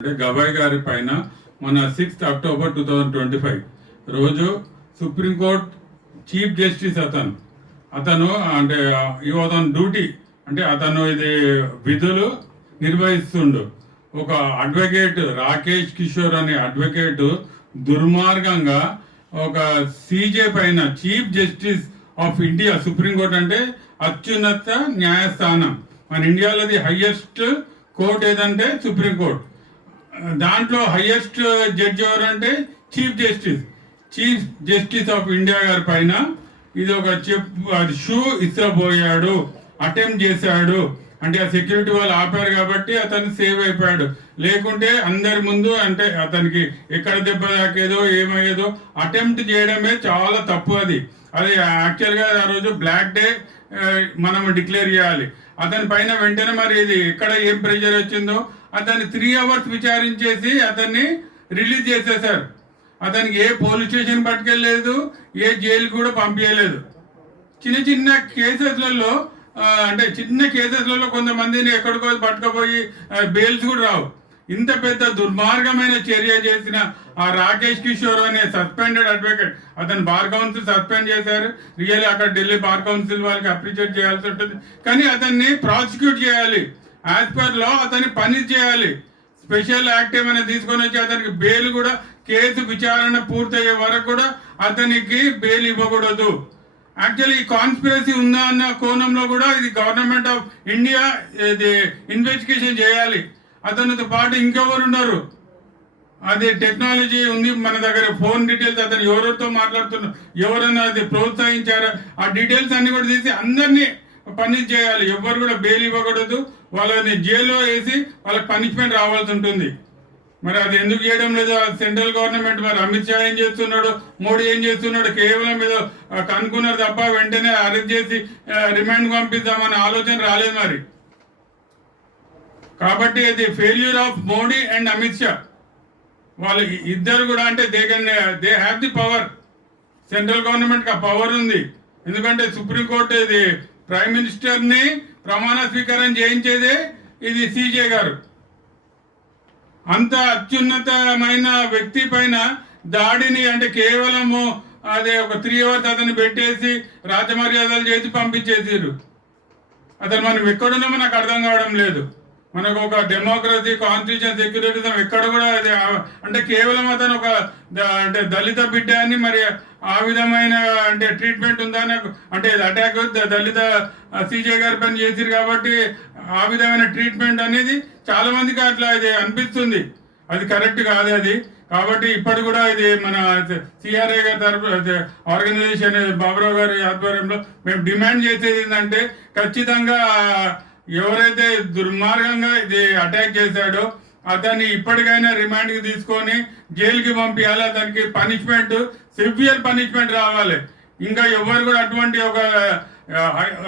గవాయ్ గారి పైన మన 6th అక్టోబర్ 2025 రోజు సుప్రీంకోర్టు చీఫ్ జస్టిస్ అతను అంటే అతను డ్యూటీ అంటే అతను ఇది విధులు నిర్వహిస్తుండు. ఒక అడ్వకేట్ రాకేష్ కిషోర్ అనే అడ్వకేట్ దుర్మార్గంగా ఒక సీజే పైన chief justice of India, supreme court అంటే అత్యున్నత న్యాయస్థానం మన ఇండియాలోది హైయెస్ట్ కోర్ట్ ఏదంటే సుప్రీంకోర్టు. దాంట్లో హైయెస్ట్ జడ్జి ఎవరంటే చీఫ్ జస్టిస్ ఆఫ్ ఇండియా గారి పైన ఇది ఒక షూ ఇస్త్రపోయాడు, అటెంప్ట్ చేశాడు. అంటే ఆ సెక్యూరిటీ వాళ్ళు ఆపారు కాబట్టి అతను సేవ్ అయిపోయాడు. లేకుంటే అందరి ముందు అంటే అతనికి ఎక్కడ దెబ్బ తాకేదో ఏమయ్యేదో అటెంప్ట్ చేయడమే చాలా తప్పు. అది యాక్చువల్గా ఆ రోజు బ్లాక్ డే మనం డిక్లేర్ చేయాలి. అతని పైన వెంటనే మరి ఇది ఎక్కడ ఏం ప్రెషర్ వచ్చిందో అతన్ని 3 hours విచారించేసి అతన్ని రిలీజ్ చేసేసారు. అతనికి ఏ పోలీస్ స్టేషన్ పట్టుకెళ్ళలేదు, ఏ జైలు కూడా పంపించలేదు. చిన్న కేసెస్లలో అంటే చిన్న కేసెస్లలో కొంతమందిని ఎక్కడికో పట్టుకుపోయి బెయిల్స్ కూడా రావు. ఇంత పెద్ద దుర్మార్గమైన చర్య చేసిన ఆ రాకేష్ కిషోర్ అనే సస్పెండెడ్ అడ్వకేట్, అతను బార్ కౌన్సిల్ సస్పెండ్ చేశారు. రియల్లీ అక్కడ ఢిల్లీ బార్ కౌన్సిల్ వాళ్ళకి అప్రిషియేట్ చేయాల్సి ఉంటుంది. కానీ అతన్ని ప్రాసిక్యూట్ చేయాలి, యాజ్ పర్ లా అతన్ని పనిష్ చేయాలి. స్పెషల్ యాక్ట్ ఏమైనా తీసుకొని వచ్చి అతనికి బెయిల్ కూడా, కేసు విచారణ పూర్తయ్యే వరకు కూడా అతనికి బెయిల్ ఇవ్వకూడదు. యాక్చువల్లీ ఈ కాన్స్పిరసీ ఉందా అన్న కోణంలో కూడా ఇది గవర్నమెంట్ ఆఫ్ ఇండియా ఇది ఇన్వెస్టిగేషన్ చేయాలి. అతనితో పాటు ఇంకెవరు ఉన్నారు, అది టెక్నాలజీ ఉంది మన దగ్గర, ఫోన్ డీటెయిల్స్, అతను ఎవరితో మాట్లాడుతున్నారు, ఎవరైనా అది ప్రోత్సహించారా, ఆ డీటెయిల్స్ అన్ని కూడా తీసి అందరినీ పనిష్ చేయాలి. ఎవరు కూడా బెయిల్ ఇవ్వకూడదు. వాళ్ళని జైల్లో వేసి వాళ్ళకి పనిష్మెంట్ రావాల్సి ఉంటుంది. మరి అది ఎందుకు చేయడం లేదు సెంట్రల్ గవర్నమెంట్? మరి అమిత్ షా ఏం చేస్తున్నాడు, మోడీ ఏం చేస్తున్నాడు? కేవలం ఏదో కనుక్కున్నారు తప్ప వెంటనే అరెస్ట్ చేసి రిమాండ్ పంపిద్దామనే ఆలోచన రాలేదు మరి. కాబట్టి ఇది failure of Modi and Amit Shah. వాళ్ళు ఇద్దరు కూడా అంటే they have the power. Central గవర్నమెంట్కి ఆ పవర్ ఉంది. ఎందుకంటే సుప్రీంకోర్టు ఇది ప్రైమ్ మినిస్టర్ని ప్రమాణ స్వీకారం చేయించేదే ఇది సీజే గారు. అంత అత్యున్నతమైన వ్యక్తి పైన దాడిని అంటే కేవలము అదే ఒక 3 hours అతన్ని పెట్టేసి రాజమర్యాదలు చేసి పంపించేసారు. అతను మనం ఎక్కడున్నామో నాకు అర్థం కావడం లేదు. మనకు ఒక డెమోక్రసీ, కాన్స్టిట్యూషన్, సెక్యులరిజం ఎక్కడ కూడా అంటే కేవలం అతను ఒక అంటే దళిత బిడ్డ అని మరి ఆ విధమైన అంటే ట్రీట్మెంట్ ఉందా అంటే అటాక్ దళిత సీజే గారి పైన చేసిరు కాబట్టి ఆ విధమైన ట్రీట్మెంట్ అనేది చాలా మందికి అట్లా ఇది అనిపిస్తుంది. అది కరెక్ట్ కాదు అది. కాబట్టి ఇప్పటి కూడా ఇది మన సిఆర్ఐ గారి తరఫు ఆర్గనైజేషన్ బాబురావు గారి ఆధ్వర్యంలో మేము డిమాండ్ చేసేది ఏంటంటే ఖచ్చితంగా ఎవరైతే దుర్మార్గంగా ఇది అటాక్ చేశాడో అతన్ని ఇప్పటికైనా రిమాండ్కి తీసుకొని జైలుకి పంపించాలి. అతనికి పనిష్మెంట్, సివియర్ పనిష్మెంట్ రావాలి. ఇంకా ఎవరు కూడా అటువంటి ఒక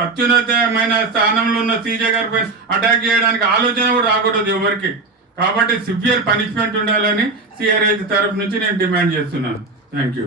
అత్యున్నతమైన స్థానంలో ఉన్న సీజే గారి పైన అటాక్ చేయడానికి ఆలోచన కూడా రాకూడదు ఎవరికి. కాబట్టి సివియర్ పనిష్మెంట్ ఉండాలని సిఆర్ఐ తరఫు నుంచి నేను డిమాండ్ చేస్తున్నాను. Thank you.